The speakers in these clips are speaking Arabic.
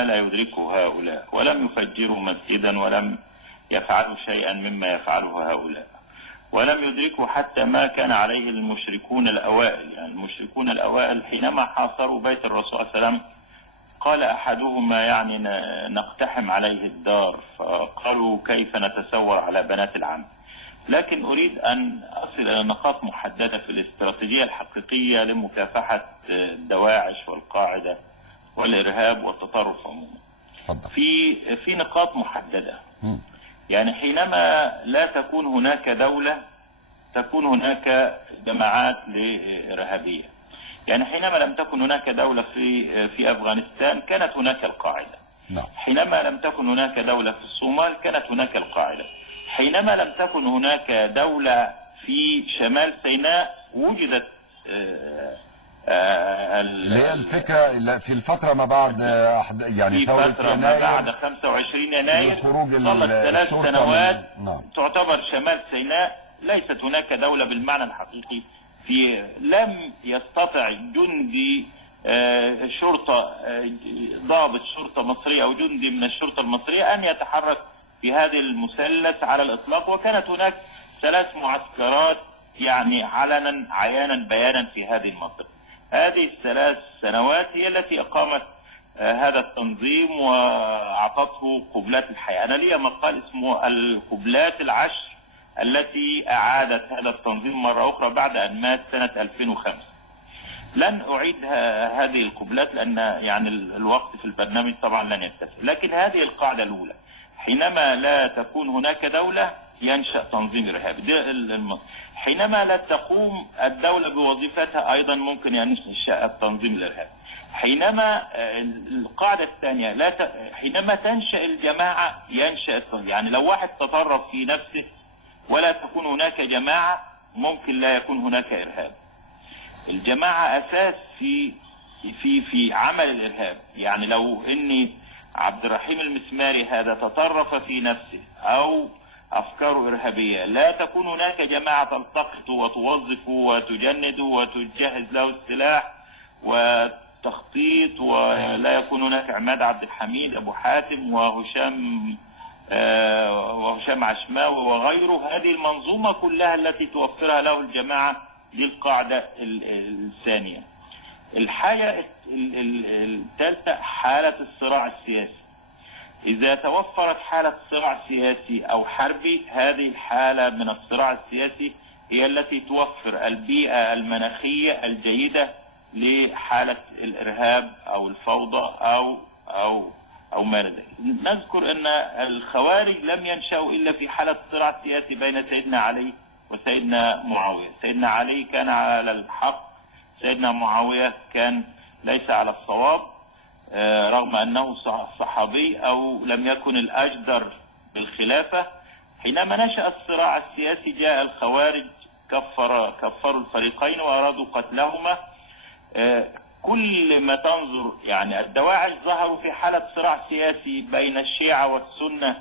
لا يدركه هؤلاء، ولم يفجروا مسجدا ولم يفعلوا شيئا مما يفعله هؤلاء، ولم يدركوا حتى ما كان عليه المشركون الأوائل. يعني المشركون الأوائل حينما حاصروا بيت الرسول صلى الله عليه وسلم قال أحدهما يعني نقتحم عليه الدار، فقالوا كيف نتسور على بنات العم. لكن أريد أن أصل إلى نقاط محددة في الاستراتيجية الحقيقية لمكافحة دواعش والقاعدة والإرهاب والتطرف عموما. في نقاط محددة. يعني حينما لا تكون هناك دولة تكون هناك جماعات إرهابية. يعني حينما لم تكن هناك دولة في أفغانستان كانت هناك القاعدة. حينما لم تكن هناك دولة في الصومال كانت هناك القاعدة. حينما لم تكن هناك دولة في شمال سيناء وجدت اللي هي الفكرة في الفترة ما بعد يعني ثورة يناير، بعد 25 يناير ظلت 3 سنوات تعتبر شمال سيناء ليست هناك دولة بالمعنى الحقيقي. لم يستطع جندي شرطة ضابط شرطة مصرية أو جندي من الشرطة المصرية أن يتحرك في هذه المثلث على الإطلاق. وكانت هناك 3 معسكرات يعني علنا عيانا بيانا في هذه المنطقة. هذه ال3 سنوات هي التي أقامت هذا التنظيم وأعطته قبلات الحياة. أنا لي مقال اسمه القبلات العشر التي أعادت هذا التنظيم مرة أخرى بعد أن مات سنة 2005. لن أعيد هذه القبلات لأن يعني الوقت في البرنامج طبعا لن يكتفي، لكن هذه القاعدة الأولى: حينما لا تكون هناك دولة ينشأ تنظيم إرهابي. حينما لا تقوم الدولة بوظيفتها أيضا ممكن ينشأ التنظيم الإرهابي. حينما القاعدة الثانية حينما تنشأ الجماعة ينشأ التنظيم. يعني لو واحد تطرف في نفسه ولا تكون هناك جماعة ممكن لا يكون هناك إرهاب. الجماعة أساس في عمل الإرهاب. يعني لو إني عبد الرحيم المسماري هذا تطرف في نفسه أو أفكار إرهابية، لا تكون هناك جماعة تلتقط وتوظف وتجند وتجهز له السلاح وتخطيط، ولا يكون هناك عماد عبد الحميد أبو حاتم وهشام عشماوي وغيره. هذه المنظومة كلها التي توفرها له الجماعة للقاعدة الثانية. الحاجة الثالثة حالة الصراع السياسي. إذا توفرت حالة صراع سياسي أو حربي، هذه الحالة من الصراع السياسي هي التي توفر البيئة المناخية الجيدة لحالة الإرهاب أو الفوضى أو ما لديه. نذكر أن الخوارج لم ينشأوا إلا في حالة صراع سياسي بين سيدنا علي وسيدنا معاوية. سيدنا علي كان على الحق، سيدنا معاوية كان ليس على الصواب، رغم أنه صحابي أو لم يكن الأجدر بالخلافة. حينما نشأ الصراع السياسي جاء الخوارج كفروا الفريقين وأرادوا قتلهما. كل ما تنظر يعني الدواعش ظهروا في حالة صراع سياسي بين الشيعة والسنة،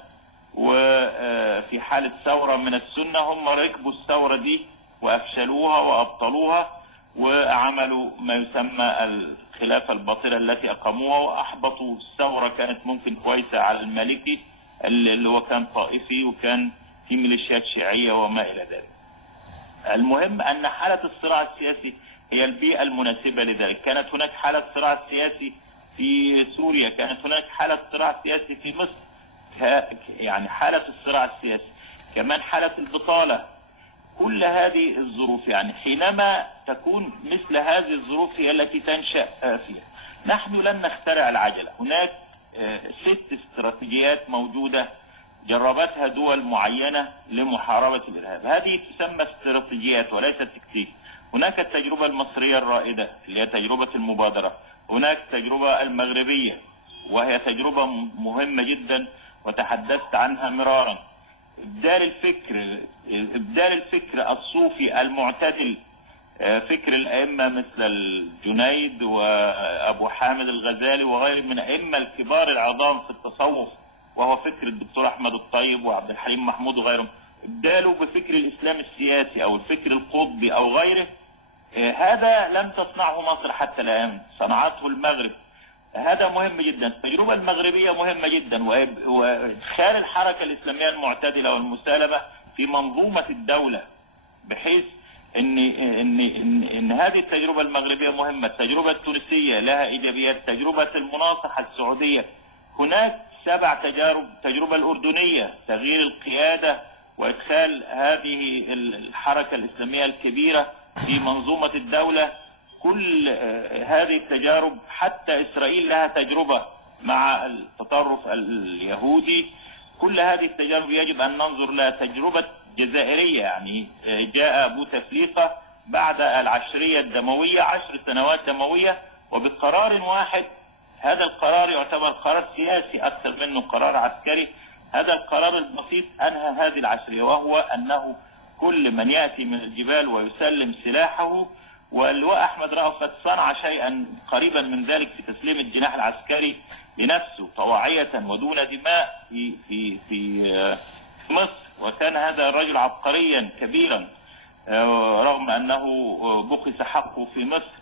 وفي حالة ثورة من السنة هم ركبوا الثورة دي وأفشلوها وأبطلوها وعملوا ما يسمى الخلافة الباطلة التي أقاموها وأحبطوا الثورة. كانت ممكن كويسة على المالكي اللي هو كان طائفي وكان في ميليشيات شيعية وما إلى ذلك. المهم أن حالة الصراع السياسي هي البيئة المناسبة لذلك. كانت هناك حالة صراع سياسي في سوريا، كانت هناك حالة صراع سياسي في مصر، يعني حالة الصراع السياسي، كمان حالة البطالة. كل هذه الظروف يعني حينما تكون مثل هذه الظروف هي التي تنشأ فيها. نحن لن نخترع العجلة. هناك 6 استراتيجيات موجودة جربتها دول معينة لمحاربة الإرهاب. هذه تسمى استراتيجيات وليست تكتيك. هناك التجربة المصرية الرائدة اللي هي تجربة المبادرة. هناك التجربة المغربية وهي تجربة مهمة جدا وتحدثت عنها مرارا. إبدال الفكر الصوفي المعتدل، فكر الأئمة مثل الجنيد وأبو حامد الغزالي وغيره من أئمة الكبار العظام في التصوف، وهو فكر الدكتور أحمد الطيب وعبد الحليم محمود وغيرهم. إبداله بفكر الإسلام السياسي أو الفكر القطبي أو غيره. هذا لم تصنعه مصر حتى الآن، صنعته المغرب. هذا مهم جدا. التجربة المغربية مهمة جدا، وإدخال الحركة الإسلامية المعتدلة والمسالمة في منظومة الدولة، بحيث إن هذه التجربة المغربية مهمة. التجربة التونسية لها إيجابيات، تجربة المناصحة السعودية، هناك 7 تجارب. التجربة الأردنية تغيير القيادة وإدخال هذه الحركة الإسلامية الكبيرة في منظومة الدولة. كل هذه التجارب، حتى إسرائيل لها تجربة مع التطرف اليهودي. كل هذه التجارب يجب أن ننظر لها. تجربة جزائرية، يعني جاء بوتفليقة بعد العشرية الدموية، 10 سنوات دموية، وبقرار واحد. هذا القرار يعتبر قرار سياسي أكثر منه قرار عسكري. هذا القرار البسيط أنهى هذه العشرية، وهو أنه كل من يأتي من الجبال ويسلم سلاحه. واللواء أحمد رأفت صنع شيئا قريبا من ذلك في تسليم الجناح العسكري لنفسه طواعية ودون دماء في مصر. وكان هذا الرجل عبقريا كبيرا رغم أنه بخس حقه في مصر.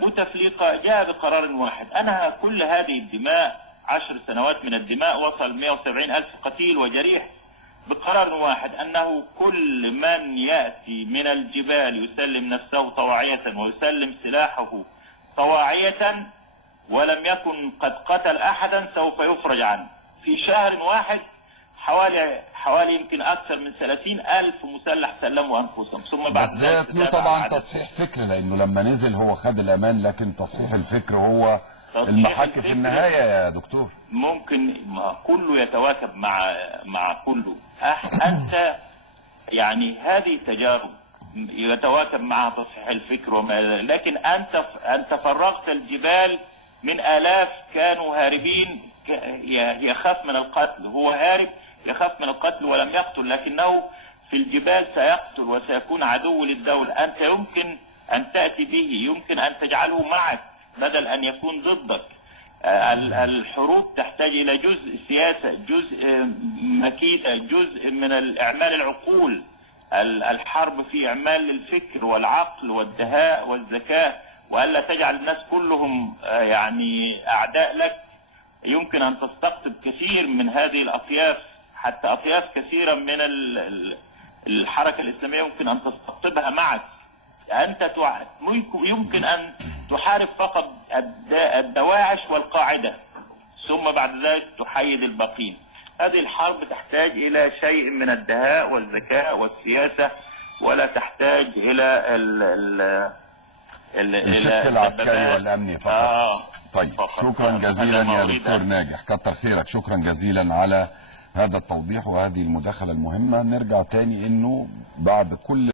بوتفليقة جاء بقرار واحد أنهى كل هذه الدماء، 10 سنوات من الدماء، وصل 170 ألف قتيل وجريح، بقرار واحد أنه كل من يأتي من الجبال يسلم نفسه طواعية ويسلم سلاحه طواعية ولم يكن قد قتل أحدا سوف يفرج عنه. في شهر واحد حوالي يمكن أكثر من 30 ألف مسلح سلموا أنفسهم. ثم بعد بس ده له طبعا تصحيح فكر، لأنه لما نزل هو خد الأمان، لكن تصحيح الفكر هو المحك في النهاية يا دكتور. ممكن كله يتواكب مع كله. أنت يعني هذه التجارب يتواكب معها تصحيح الفكر لكن أنت فرغت الجبال من آلاف كانوا هاربين، يخاف من القتل. هو هارب يخاف من القتل ولم يقتل، لكنه في الجبال سيقتل وسيكون عدو للدولة. أنت يمكن أن تأتي به، يمكن أن تجعله معك بدل أن يكون ضدك. الحروب تحتاج إلى جزء سياسة، جزء مكيدة، جزء من الإعمال العقول. الحرب في إعمال الفكر والعقل والدهاء والذكاء، وألا تجعل الناس كلهم يعني أعداء لك. يمكن أن تستقطب كثير من هذه الأطياف، حتى أطياف كثيرة من الحركة الإسلامية يمكن أن تستقطبها معك. أنت يمكن أن تحارب فقط الدواعش والقاعدة، ثم بعد ذلك تحيد الباقين. هذه الحرب تحتاج إلى شيء من الدهاء والذكاء والسياسة، ولا تحتاج إلى الشق العسكري والأمني فقط. طيب شكرا جزيلا يا دكتور ناجح، كتر خيرك، شكرا جزيلا على هذا التوضيح وهذه المداخلة المهمة. نرجع تاني إنه بعد كل